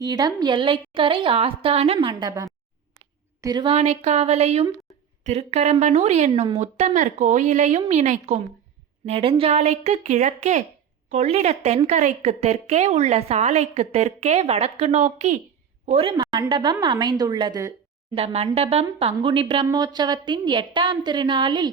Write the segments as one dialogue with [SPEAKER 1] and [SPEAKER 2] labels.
[SPEAKER 1] இடம் எல்லைக்கரை ஆஸ்தான மண்டபம். திருவானைக்காவலையும் திருக்கரம்பனூர் என்னும் உத்தமர் கோயிலையும் இணைக்கும். நெடுஞ்சாலைக்கு கிழக்கே கொள்ளிட தென்கரைக்கு தெற்கே உள்ள சாலைக்கு தெற்கே வடக்கு நோக்கி ஒரு மண்டபம் அமைந்துள்ளது. இந்த மண்டபம் பங்குனி பிரம்மோற்சவத்தின் எட்டாம் திருநாளில்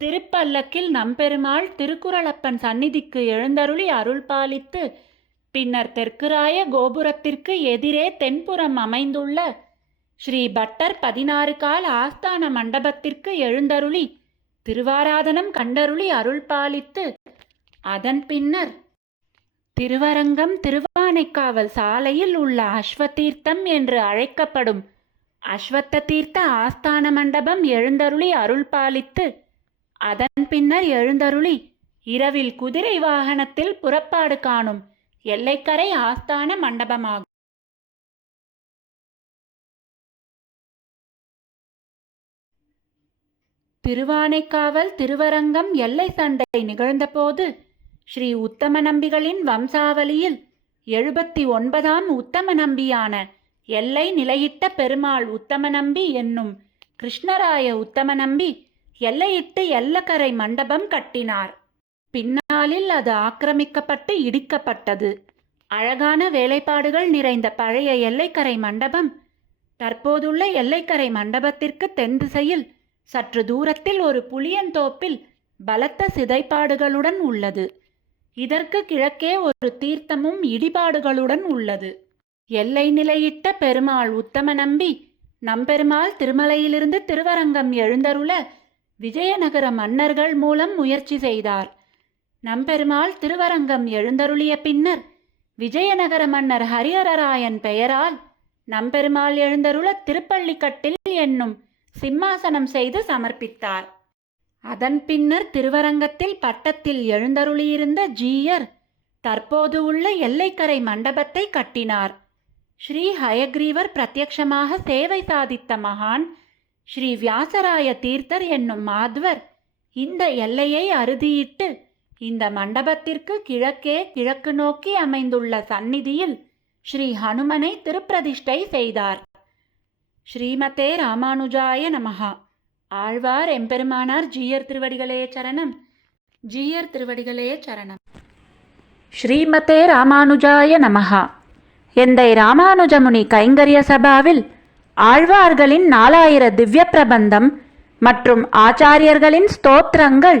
[SPEAKER 1] திருப்பல்லக்கில் நம்பெருமாள் திருக்குறளப்பன் சந்நிதிக்கு எழுந்தருளி அருள் பாலித்து பின்னர் தெற்குராய கோபுரத்திற்கு எதிரே தென்புறம் அமைந்துள்ள ஸ்ரீ பட்டர் பதினாறு கால் ஆஸ்தான மண்டபத்திற்கு எழுந்தருளி திருவாராதனம் கண்டருளி அருள் பாலித்து அதன் பின்னர் திருவரங்கம் திருவானைக்காவல் சாலையில் உள்ள அஸ்வதீர்த்தம் என்று அழைக்கப்படும் அஸ்வத்த தீர்த்த ஆஸ்தான மண்டபம் எழுந்தருளி அருள் பாலித்து அதன் பின்னர் எழுந்தருளி இரவில் குதிரை வாகனத்தில் புறப்பாடு காணும் எல்லைக்கரை ஆஸ்தான மண்டபமாகும். திருவானைக்காவல் திருவரங்கம் எல்லை சண்டை நிகழ்ந்தபோது ஸ்ரீ உத்தம நம்பிகளின் வம்சாவளியில் எழுபத்தி ஒன்பதாம் உத்தம நம்பியான எல்லை நிலையிட்ட பெருமாள் உத்தம நம்பி என்னும் கிருஷ்ணராய உத்தம நம்பி எல்லையிட்டு எல்லக்கரை மண்டபம் கட்டினார். பின்னாளில் அது ஆக்கிரமிக்கப்பட்டு இடிக்கப்பட்டது. அழகான வேலைப்பாடுகள் நிறைந்த பழைய எல்லைக்கரை மண்டபம் தற்போதுள்ள எல்லைக்கரை மண்டபத்திற்கு தென் திசையில் சற்று தூரத்தில் ஒரு புளியந்தோப்பில் பலத்த சிதைப்பாடுகளுடன் உள்ளது. இதற்கு கிழக்கே ஒரு தீர்த்தமும் இடிபாடுகளுடன் உள்ளது. எல்லை நிலையிட்ட பெருமாள் உத்தம நம்பி நம்பெருமாள் திருமலையிலிருந்து திருவரங்கம் எழுந்தருள விஜயநகர மன்னர்கள் மூலம் முயற்சி செய்தார். நம்பெருமாள் திருவரங்கம் எழுந்தருளிய பின்னர் விஜயநகர மன்னர் ஹரிஹரராயன் பெயரால் நம்பெருமாள் எழுந்தருள திருப்பள்ளிக்கட்டில் என்னும் சிம்மாசனம் செய்து சமர்ப்பித்தார். அதன் பின்னர் திருவரங்கத்தில் பட்டத்தில் எழுந்தருளியிருந்த ஜீயர் தற்போது உள்ள எல்லைக்கரை மண்டபத்தை கட்டினார். ஸ்ரீ ஹயக்ரீவர் பிரத்யக்ஷமாக சேவை சாதித்த மகான் ஸ்ரீ வியாசராய தீர்த்தர் என்னும் மாத்வர் இந்த எல்லையை அறுதியிட்டு இந்த மண்டபத்திற்கு கிழக்கே கிழக்கு நோக்கி அமைந்துள்ள சந்நிதியில் ஸ்ரீ ஹனுமனை திருப்பிரதிஷ்டை செய்தார். ஸ்ரீமதே ராமானுஜாய நமஹா. ஆழ்வார் எம்பெருமானார் ஜீயர் திருவடிகளே சரணம். ஜீயர் திருவடிகளே சரணம். ஸ்ரீமதே ராமானுஜாய நமஹா. எந்தை ராமானுஜமுனி கைங்கரிய சபாவில் ஆழ்வார்களின் நாலாயிர திவ்ய பிரபந்தம் மற்றும் ஆச்சாரியர்களின் ஸ்தோத்திரங்கள்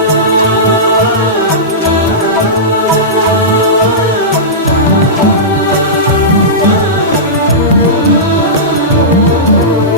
[SPEAKER 1] Oh,